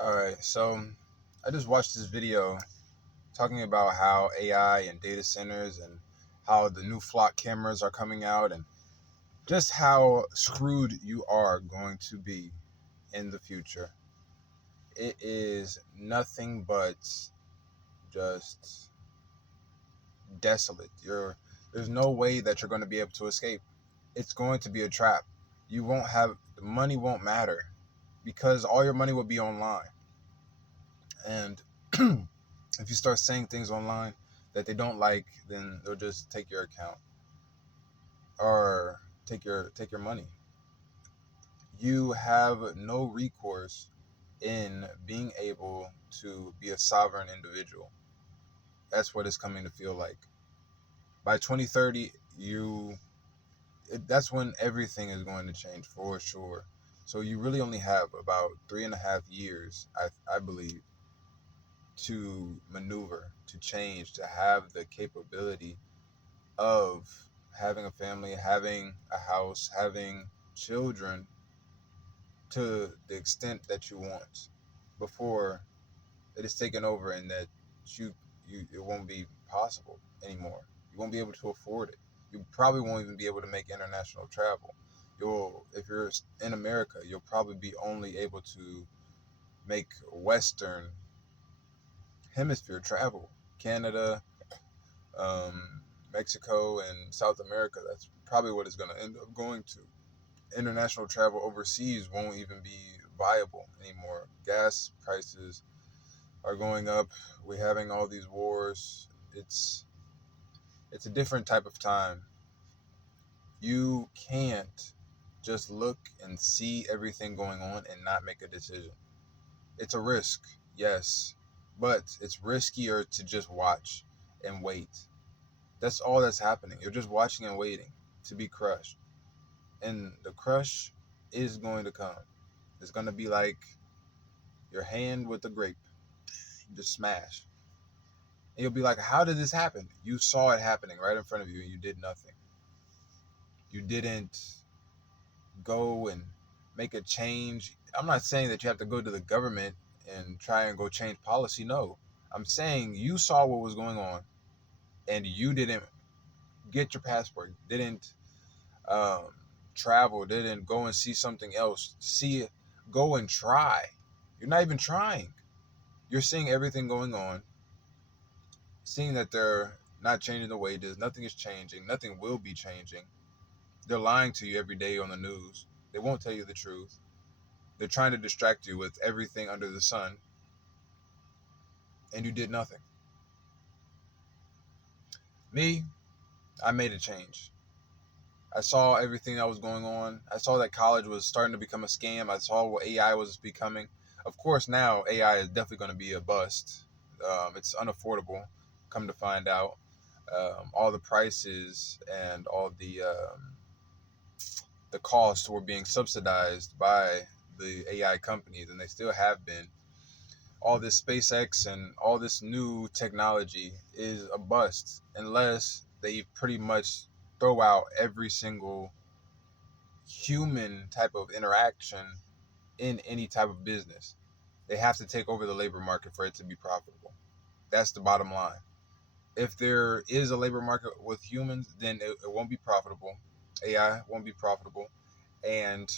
All right, so I just watched this video talking about how AI and data centers and how the new flock cameras are coming out and just how screwed you are going to be in the future. It is nothing but just desolate. There's no way that you're going to be able to escape. It's going to be a trap. You won't have the money won't matter because all your money will be online. And if you start saying things online that they don't like, then they'll just take your account or take your money. You have no recourse in being able to be a sovereign individual. That's what it's coming to feel like. By 2030, that's when everything is going to change for sure. So you really only have about 3.5 years, I believe, to maneuver, to change, to have the capability of having a family, having a house, having children to the extent that you want before it is taken over and that you it won't be possible anymore. You won't be able to afford it. You probably won't even be able to make international travel. You'll if you're in America, you'll probably be only able to make Western hemisphere travel. Canada, um, Mexico, and South America. That's probably what it's going to end up going to. International travel overseas won't even be viable anymore. Gas prices are going up. We're having all these wars. It's a different type of time. You can't just look and see everything going on and not make a decision. It's a risk, yes, but it's riskier to just watch and wait. That's all that's happening. You're just watching and waiting to be crushed. And the crush is going to come. It's going to be like your hand with a grape. Just smash. And you'll be like, how did this happen? You saw it happening right in front of you and you did nothing. You didn't go and make a change. I'm not saying that you have to go to the government and try and go change policy. No. I'm saying you saw what was going on and you didn't get your passport, didn't um, travel, didn't go and see something else. Go and try. You're not even trying. You're seeing everything going on, seeing that they're not changing the wages, nothing is changing, nothing will be changing. They're lying to you every day on the news. They won't tell you the truth. They're trying to distract you with everything under the sun, and you did nothing. Me, I made a change. I saw everything that was going on. I saw that college was starting to become a scam. I saw what AI was becoming. Of course, now AI is definitely going to be a bust. It's unaffordable, come to find out. All the prices and all the costs were being subsidized by the AI companies, and they still have been. All this SpaceX and all this new technology is a bust unless they pretty much throw out every single human type of interaction in any type of business. They have to take over the labor market for it to be profitable. That's the bottom line. If there is a labor market with humans, then it won't be profitable. AI won't be profitable. And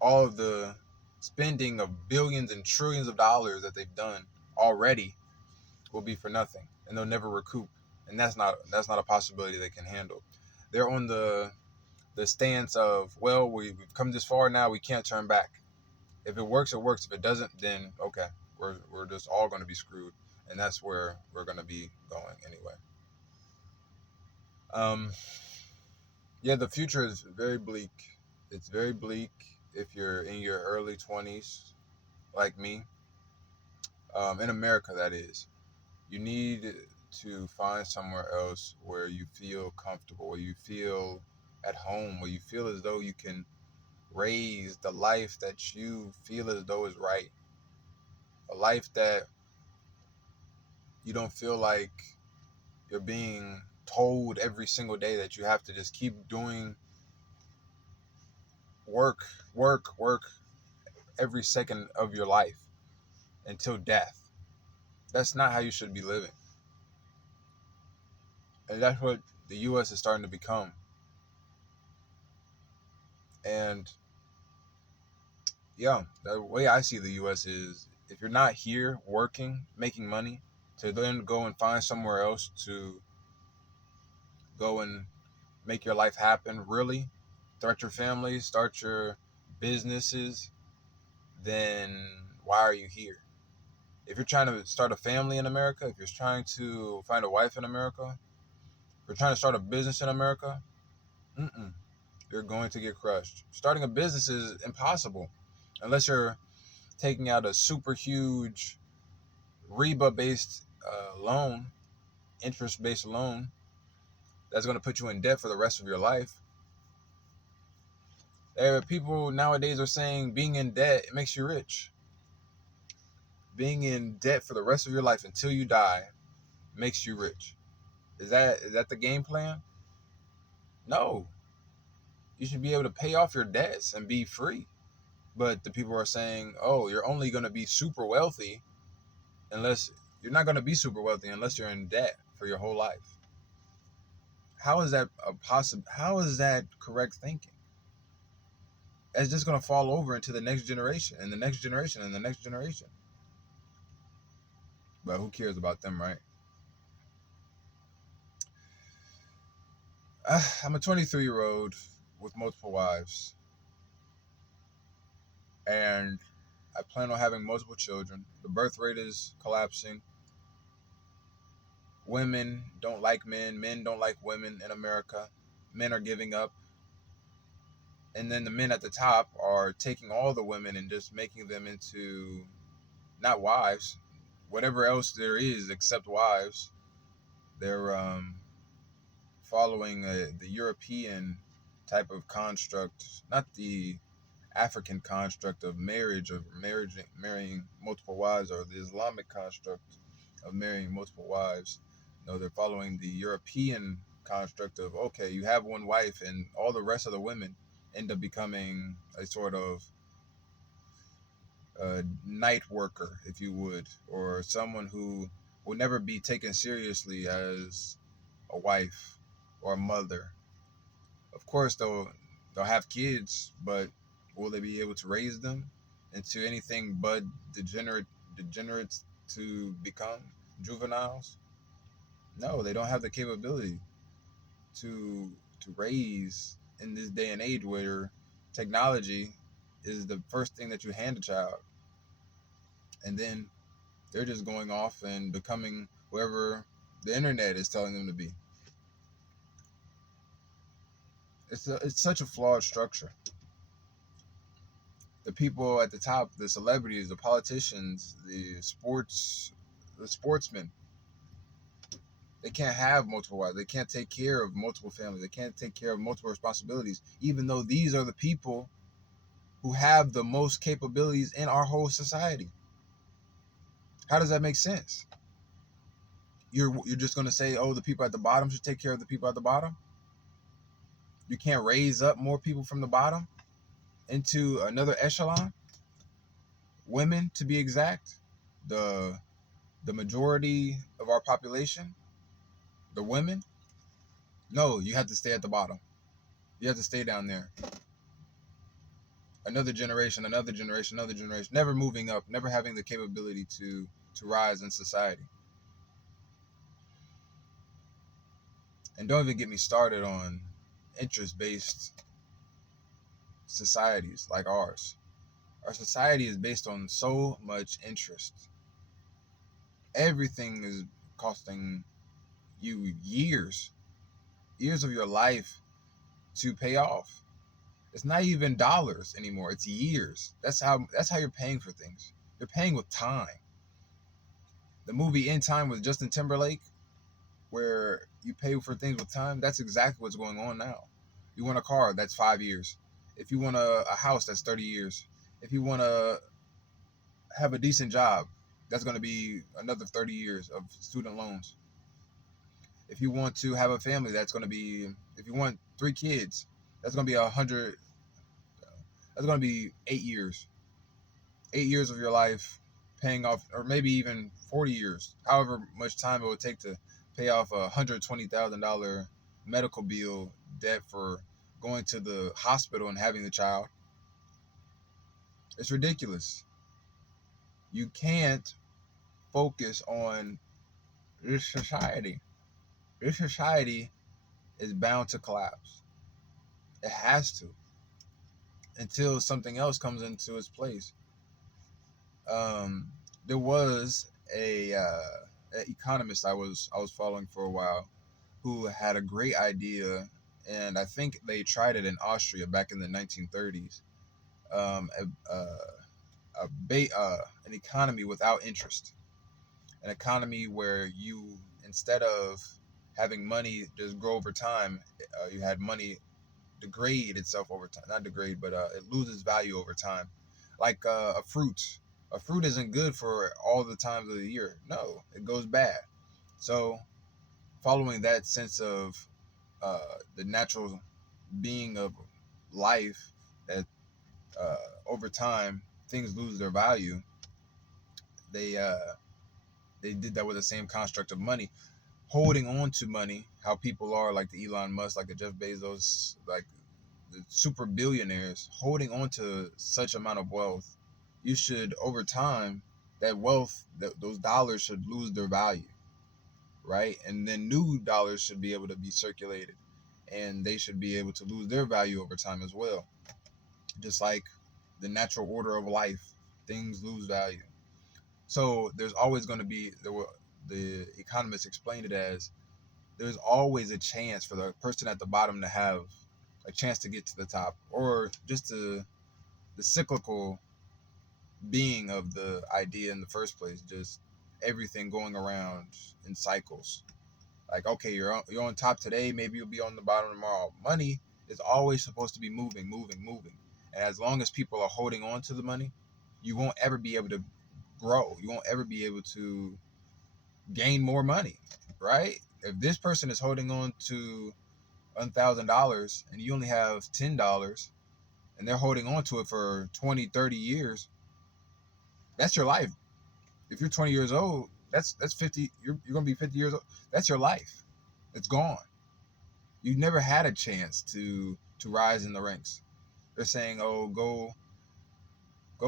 all of the spending of billions and trillions of dollars that they've done already will be for nothing, and they'll never recoup. And that's not a possibility they can handle. They're on the stance of, well, we've come this far now, we can't turn back. If it works, it works. If it doesn't, then okay, we're just all going to be screwed, and that's where we're going to be going anyway. Um, yeah, the future is very bleak. It's very bleak if you're in your early 20s, like me. In America, that is. You need to find somewhere else where you feel comfortable, where you feel at home, where you feel as though you can raise the life that you feel as though is right. A life that you don't feel like you're being told every single day that you have to just keep doing work, work, work every second of your life until death. That's not how you should be living. And that's what the US is starting to become. And yeah, the way I see the US is, if you're not here working, making money, to then go and find somewhere else to go and make your life happen, really, start your family, start your businesses, then why are you here? If you're trying to start a family in America, if you're trying to find a wife in America, if you're trying to start a business in America, you're going to get crushed. Starting a business is impossible unless you're taking out a super huge REBA-based loan, interest-based loan, that's going to put you in debt for the rest of your life. People nowadays are saying being in debt, it makes you rich. Being in debt for the rest of your life until you die makes you rich. Is that the game plan? No. You should be able to pay off your debts and be free. But the people are saying, oh, you're only going to be super wealthy unless you're not going to be super wealthy unless you're in debt for your whole life. How is that how is that correct thinking? It's just going to fall over into the next generation and the next generation and the next generation. But who cares about them, right? I'm a 23-year-old with multiple wives, and I plan on having multiple children. The birth rate is collapsing. Women don't like men. Men don't like women in America. Men are giving up. And then the men at the top are taking all the women and just making them into, not wives, whatever else there is except wives. They're following the European type of construct, not the African construct of marrying multiple wives, or the Islamic construct of marrying multiple wives. No, they're following the European construct of, okay, you have one wife and all the rest of the women end up becoming a sort of night worker, if you would, or someone who will never be taken seriously as a wife or a mother. Of course, they'll have kids, but will they be able to raise them into anything but degenerates to become juveniles? No, they don't have the capability to raise in this day and age where technology is the first thing that you hand a child, and then they're just going off and becoming whoever the internet is telling them to be. It's such a flawed structure. The people at the top, the celebrities, the politicians, the sportsmen, they can't have multiple wives. They can't take care of multiple families. They can't take care of multiple responsibilities, even though these are the people who have the most capabilities in our whole society. How does that make sense? You're just going to say, oh, the people at the bottom should take care of the people at the bottom? You can't raise up more people from the bottom into another echelon? Women, to be exact, the majority of our population, the women. No, you have to stay at the bottom. You have to stay down there. Another generation, another generation, another generation, never moving up, never having the capability to rise in society. And don't even get me started on interest-based societies like ours. Our society is based on so much interest. Everything is costing you years of your life to pay off. It's not even dollars anymore. It's years. That's how you're paying for things. You're paying with time. The movie In Time with Justin Timberlake, where you pay for things with time, that's exactly what's going on now. You want a car, that's 5 years. If you want a house, that's 30 years. If you want to have a decent job, that's going to be another 30 years of student loans. If you want to have a family, that's going to be, if you want 3 kids, that's going to be 100, that's going to be 8 years. 8 years of your life paying off, or maybe even 40 years, however much time it would take to pay off $120,000 medical bill debt for going to the hospital and having the child. It's ridiculous. You can't focus on this society. This society is bound to collapse. It has to, until something else comes into its place. There was an economist I was following for a while who had a great idea, and I think they tried it in Austria back in the 1930s. Um, a, a, an economy without interest, an economy where you, instead of having money just grow over time, you had money degrade itself over time. Not degrade, but it loses value over time. Like a fruit. A fruit isn't good for all the times of the year. No, it goes bad. So, following that sense of the natural being of life, that over time things lose their value. They they did that with the same construct of money, holding on to money. How people are, like the Elon Musk, like the Jeff Bezos, like the super billionaires, holding on to such amount of wealth. You should, over time, that wealth, those dollars should lose their value, right? And then new dollars should be able to be circulated, and they should be able to lose their value over time as well. Just like the natural order of life, things lose value. So there's always going to be, the economists explained it as, there's always a chance for the person at the bottom to have a chance to get to the top, or just the cyclical being of the idea in the first place, just everything going around in cycles. Like, okay, you're on top today, maybe you'll be on the bottom tomorrow. Money is always supposed to be moving, moving, moving. And as long as people are holding on to the money, you won't ever be able to grow. You won't ever be able to gain more money, right? If this person is holding on to $1,000 and you only have $10, and they're holding on to it for 20, 30 years, that's your life. If you're 20 years old, that's 50. You're gonna be 50 years old. That's your life. It's gone. You never had a chance to rise in the ranks. They're saying, oh, go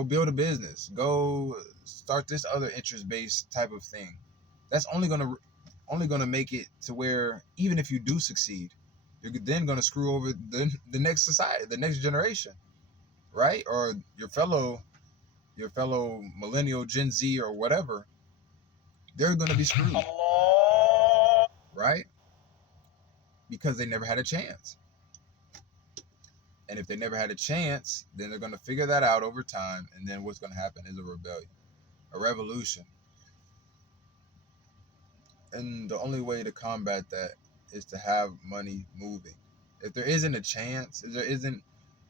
build a business, go start this other interest based type of thing. That's only gonna make it to where, even if you do succeed, you're then gonna screw over the next society, the next generation, right? Or your fellow millennial, Gen Z, or whatever. They're gonna be screwed, right? Because they never had a chance. And if they never had a chance, then they're going to figure that out over time. And then what's going to happen is a rebellion, a revolution. And the only way to combat that is to have money moving. If there isn't a chance, if there isn't,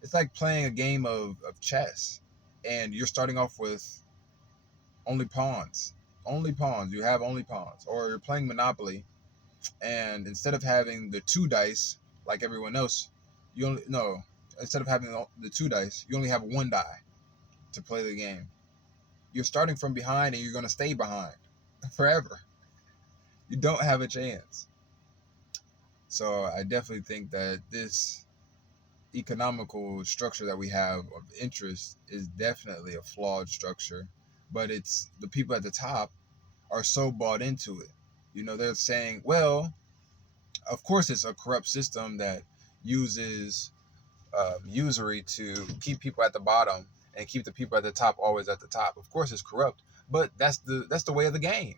it's like playing a game of chess, and you're starting off with only pawns. Only pawns. You have only pawns. Or you're playing Monopoly, and instead of having the two dice like everyone else, you only, no, instead of having the two dice, you only have one die to play the game. You're starting from behind, and you're going to stay behind forever. You don't have a chance. So I definitely think that this economical structure that we have of interest is definitely a flawed structure, but it's the people at the top are so bought into it. They're saying, well, of course it's a corrupt system that uses usury to keep people at the bottom and keep the people at the top always at the top. Of course it's corrupt, but that's the way of the game.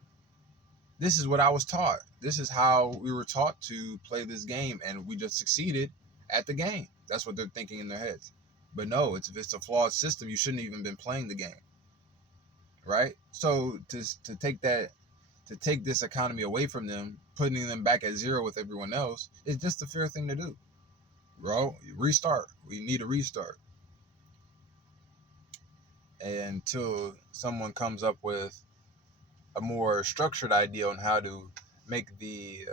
This is what I was taught. This is how we were taught to play this game, and we just succeeded at the game. That's what they're thinking in their heads. But no, if it's a flawed system, you shouldn't even been playing the game, right? So to take this economy away from them, putting them back at zero with everyone else, is just a fair thing to do. Bro, restart. We need a restart. And until someone comes up with a more structured idea on how to make the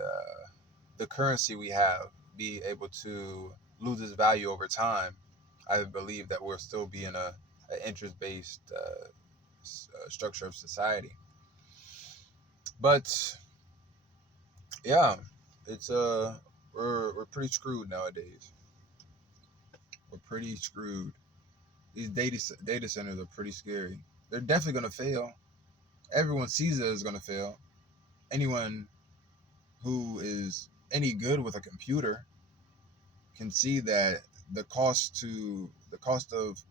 currency we have be able to lose its value over time, I believe that we'll still be in a an interest-based structure of society. But yeah, it's we're pretty screwed nowadays. We're pretty screwed. These data centers are pretty scary. They're definitely gonna fail. Everyone sees it as gonna fail. Anyone who is any good with a computer can see that the cost of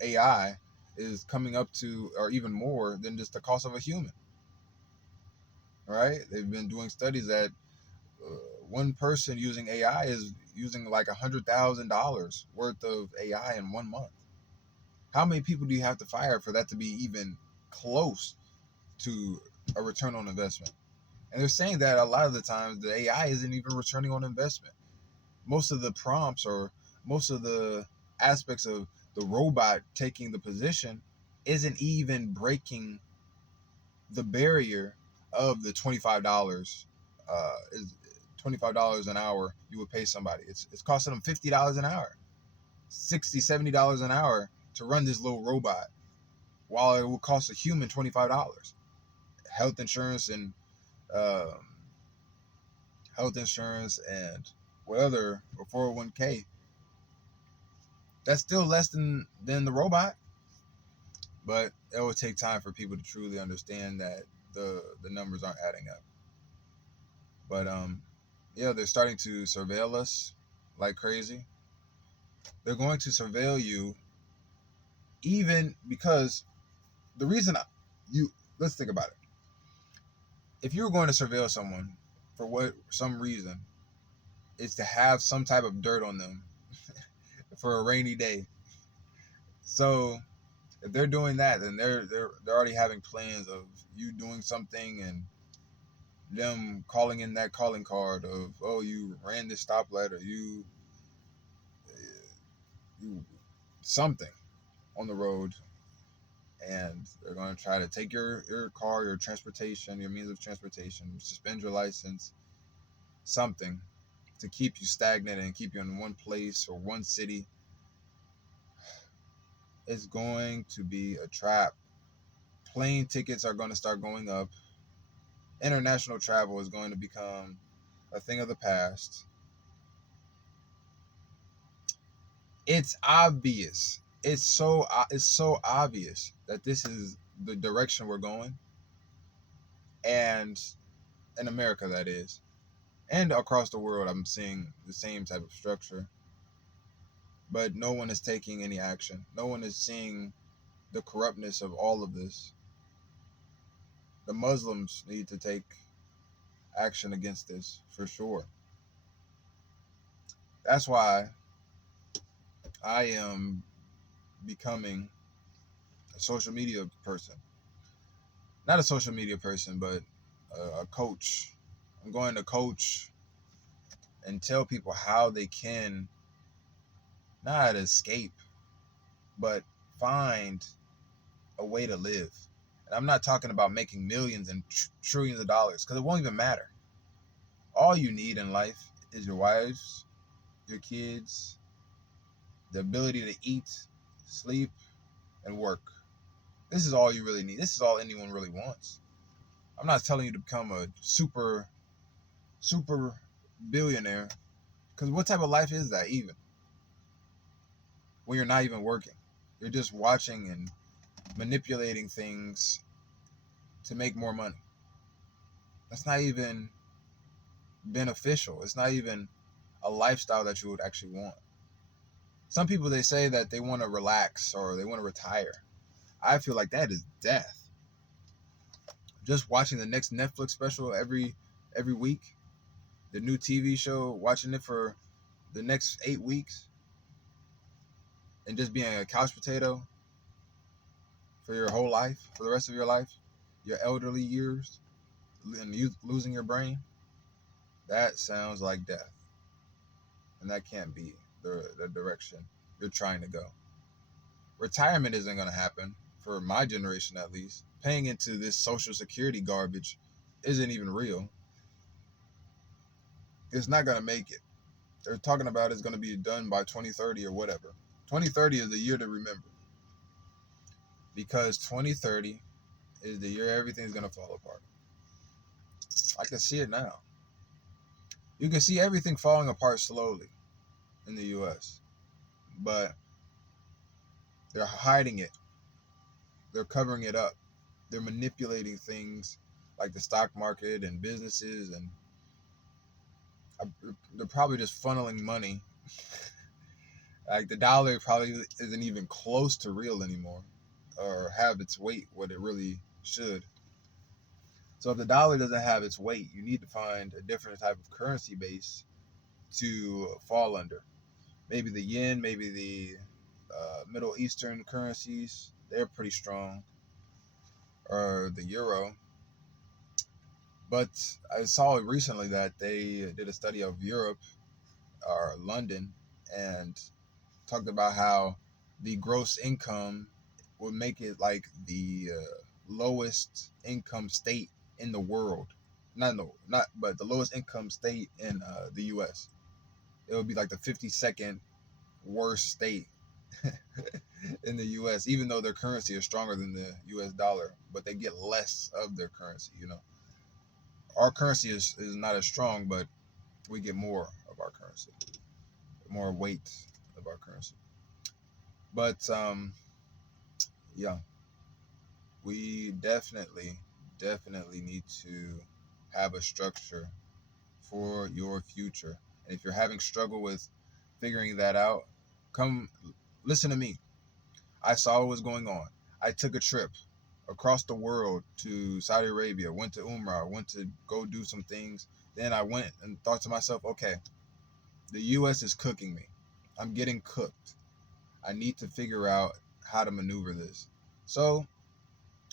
AI is coming up to, or even more than just the cost of a human. Right? They've been doing studies that uh, one person using AI is using like $100,000 worth of AI in 1 month. How many people do you have to fire for that to be even close to a return on investment? And they're saying that a lot of the times the AI isn't even returning on investment. Most of the prompts or most of the aspects of the robot taking the position isn't even breaking the barrier of the $25 is $25 an hour you would pay somebody. It's costing them $50 an hour, $60, $70 an hour to run this little robot, while it would cost a human $25. Health insurance and um, health insurance and what other, or 401k, that's still less than the robot. But it will take time for people to truly understand that the numbers aren't adding up. But yeah, they're starting to surveil us like crazy. They're going to surveil you, even because the reason you let's think about it. If you were going to surveil someone for what some reason, it's to have some type of dirt on them for a rainy day. So if they're doing that, then they're already having plans of you doing something and them calling in that calling card of, oh, you ran this stoplight, or you something on the road, and they're going to try to take your car, your transportation, your means of transportation, suspend your license, something to keep you stagnant and keep you in one place or one city. It's going to be a trap. Plane tickets are going to start going up. International travel is going to become a thing of the past. It's obvious. It's so obvious that this is the direction we're going, and in America, that is, and across the world, I'm seeing the same type of structure. But no one is taking any action. No one is seeing the corruptness of all of this. The Muslims need to take action against this for sure. That's why I am becoming a social media person. Not a social media person, but a coach. I'm going to coach and tell people how they can not escape, but find a way to live. And I'm not talking about making millions and trillions of dollars, because it won't even matter. All you need in life is your wives, your kids, the ability to eat, sleep, and work. This is all you really need. This is all anyone really wants. I'm not telling you to become a super billionaire, because what type of life is that even? When you're not even working, you're just watching and manipulating things to make more money. That's not even beneficial. It's not even a lifestyle that you would actually want. Some people, they say that they want to relax or they want to retire. I feel like that is death. Just watching the next Netflix special every week, the new TV show, watching it for the next 8 weeks, and just being a couch potato for your whole life, for the rest of your life, your elderly years, and you losing your brain, that sounds like death. And that can't be the direction you're trying to go. Retirement isn't going to happen, for my generation at least. Paying into this social security garbage isn't even real. It's not going to make it. They're talking about it's going to be done by 2030 or whatever. 2030 is the year to remember. because 2030 is the year everything's gonna fall apart. I can see it now. You can see everything falling apart slowly in the U.S., but they're hiding it. They're covering it up. They're manipulating things like the stock market and businesses, and they're probably just funneling money. Like the dollar probably isn't even close to real anymore, or have its weight what it really should. So if the dollar doesn't have its weight, you need to find a different type of currency base to fall under. Maybe the yen, maybe the Middle Eastern currencies. They're pretty strong, or the euro. But I saw recently that they did a study of Europe or London and talked about how the gross income would make it like the lowest income state in the world. But the lowest income state in the U.S. It would be like the 52nd worst state in the U.S. Even though their currency is stronger than the U.S. dollar, but they get less of their currency. Our currency is not as strong, but we get more of our currency, more weight of our currency. But yeah, we definitely need to have a structure for your future. And if you're having struggle with figuring that out, come listen to me. I saw what was going on. I took a trip across the world to Saudi Arabia, went to Umrah, went to go do some things. Then I went and thought to myself, okay, the U.S. is cooking me. I'm getting cooked. I need to figure out how to maneuver this. So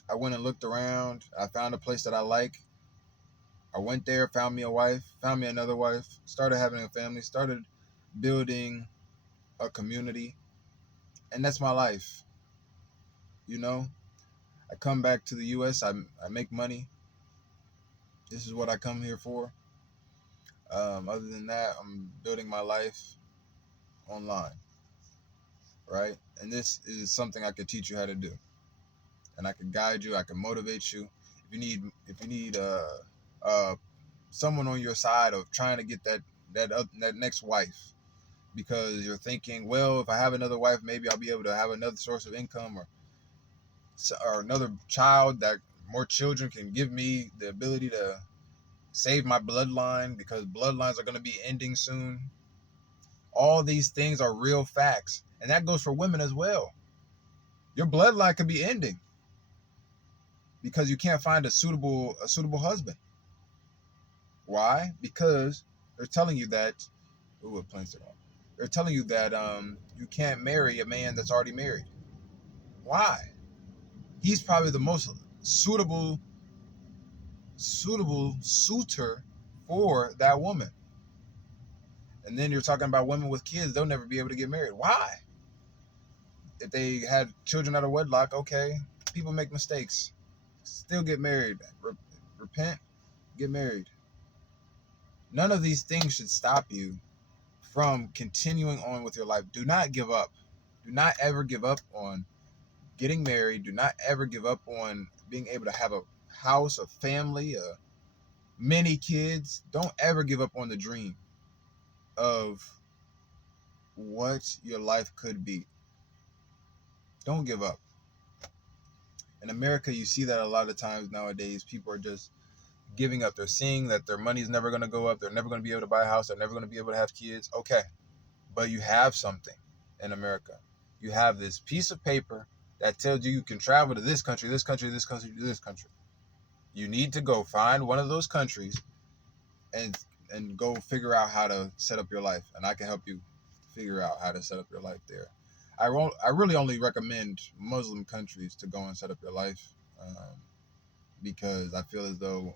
I went and looked around. I found a place that I like. I went there, found me a wife, found me another wife, started having a family, started building a community. And that's my life. I come back to the U.S., I make money. This is what I come here for. Other than that, I'm building my life online, right? And this is something I could teach you how to do, and I can guide you. I can motivate you. If you need someone on your side of trying to get that next wife, because you're thinking, well, if I have another wife, maybe I'll be able to have another source of income, or another child, that more children can give me the ability to save my bloodline, because bloodlines are going to be ending soon. All these things are real facts, and that goes for women as well. Your bloodline could be ending because you can't find a suitable husband. Why? Because they're telling you that. Ooh, what plane's it on? They're telling you that you can't marry a man that's already married. Why? He's probably the most suitable suitor for that woman. And then you're talking about women with kids, they'll never be able to get married. Why? If they had children out of wedlock, okay, people make mistakes. Still get married. Repent, get married. None of these things should stop you from continuing on with your life. Do not give up. Do not ever give up on getting married. Do not ever give up on being able to have a house, a family, many kids. Don't ever give up on the dream of what your life could be. Don't give up. In America, you see that a lot of times nowadays. People are just giving up. They're seeing that their money's never going to go up. They're never going to be able to buy a house. They're never going to be able to have kids. Okay, but you have something in America. You have this piece of paper that tells you can travel to this country, this country, this country, this country. You need to go find one of those countries and go figure out how to set up your life. And I can help you figure out how to set up your life there. I really only recommend Muslim countries to go and set up your life, because I feel as though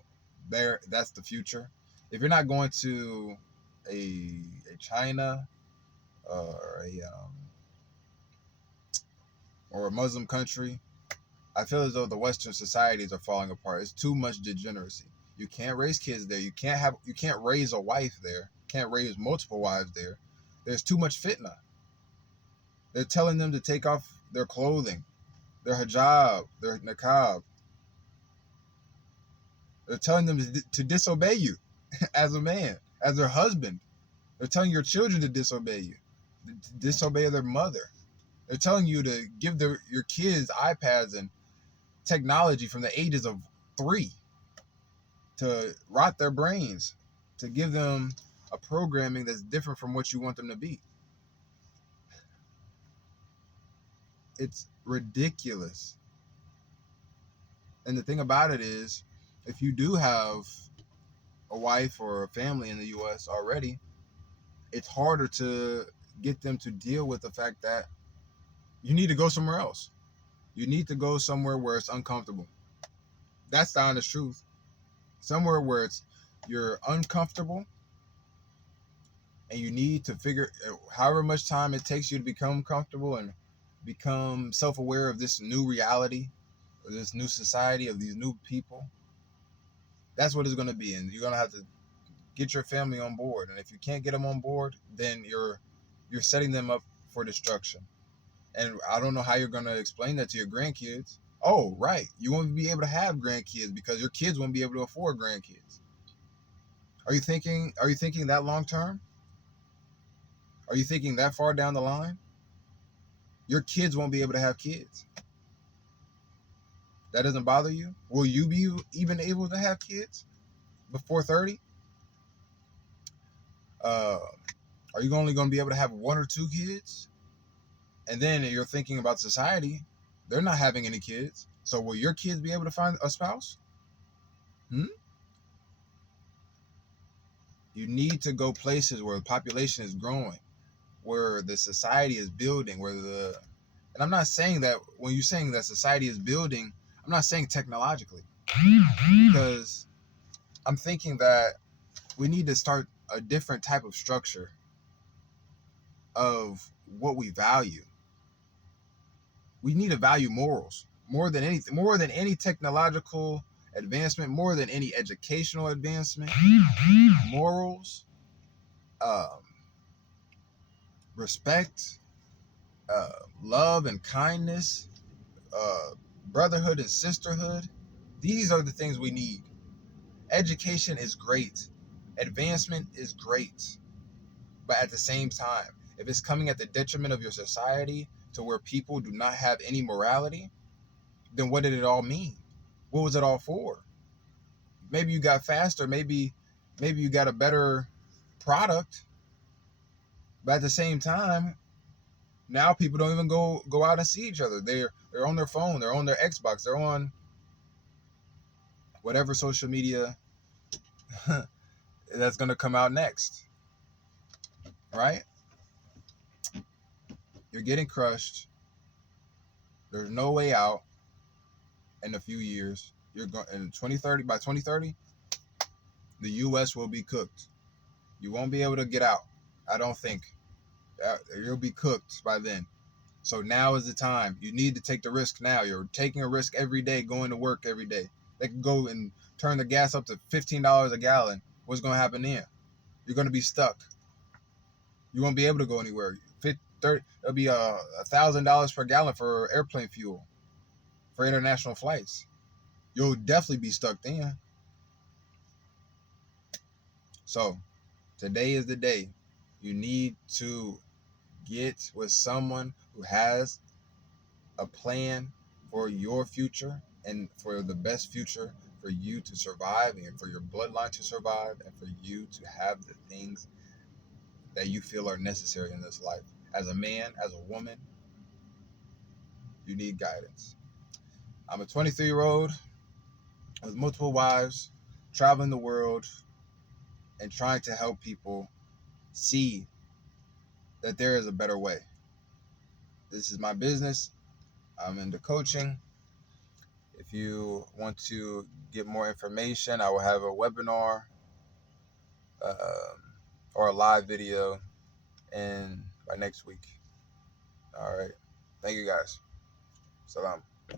that's the future. If you're not going to a China or a Muslim country, I feel as though the Western societies are falling apart. It's too much degeneracy. You can't raise kids there. You can't raise a wife there. You can't raise multiple wives there. There's too much fitna. They're telling them to take off their clothing. their hijab, their niqab. They're telling them to disobey you as a man, as their husband. They're telling your children to disobey you, to disobey their mother. They're telling you to give your kids iPads and technology from the ages of 3 to rot their brains, to give them a programming that's different from what you want them to be. It's ridiculous. And the thing about it is, if you do have a wife or a family in the US already, it's harder to get them to deal with the fact that you need to go somewhere else. You need to go somewhere where it's uncomfortable. That's the honest truth. Somewhere where you're uncomfortable and you need to figure however much time it takes you to become comfortable and become self-aware of this new reality, of this new society, of these new people. That's what it's going to be, and you're going to have to get your family on board. And if you can't get them on board, then you're setting them up for destruction. And I don't know how you're going to explain that to your grandkids. Oh, right, you won't be able to have grandkids because your kids won't be able to afford grandkids. Are you thinking that long term? Are you thinking that far down the line? Your kids won't be able to have kids. That doesn't bother you? Will you be even able to have kids before 30? Are you only going to be able to have 1 or 2 kids? And then you're thinking about society. They're not having any kids. So will your kids be able to find a spouse? You need to go places where the population is growing, where the society is building, and I'm not saying that when you're saying that society is building, I'm not saying technologically, because I'm thinking that we need to start a different type of structure of what we value. We need to value morals more than anything, more than any technological advancement, more than any educational advancement. Morals, um, respect, love and kindness, uh, brotherhood and sisterhood. These are the things we need. Education is great. Advancement is great. But at the same time, if it's coming at the detriment of your society to where people do not have any morality, then what did it all mean? What was it all for? Maybe you got faster, maybe you got a better product, but at the same time, now people don't even go out and see each other. They're on their phone, they're on their Xbox, they're on whatever social media that's going to come out next. Right? You're getting crushed. There's no way out in a few years. You're going in 2030. By 2030, the U.S. will be cooked. You won't be able to get out. I don't think. You'll be cooked by then. So now is the time. You need to take the risk now. You're taking a risk every day, going to work every day. They can go and turn the gas up to $15 a gallon. What's going to happen then? You're going to be stuck. You won't be able to go anywhere. It'll be $1,000 per gallon for airplane fuel for international flights. You'll definitely be stuck then. So today is the day. You need to get with someone who has a plan for your future and for the best future for you to survive and for your bloodline to survive and for you to have the things that you feel are necessary in this life. As a man, as a woman, you need guidance. I'm a 23-year-old with multiple wives, traveling the world and trying to help people see that there is a better way. This is my business. I'm into coaching. If you want to get more information, I will have a webinar or a live video by next week. All right. Thank you guys. Salam.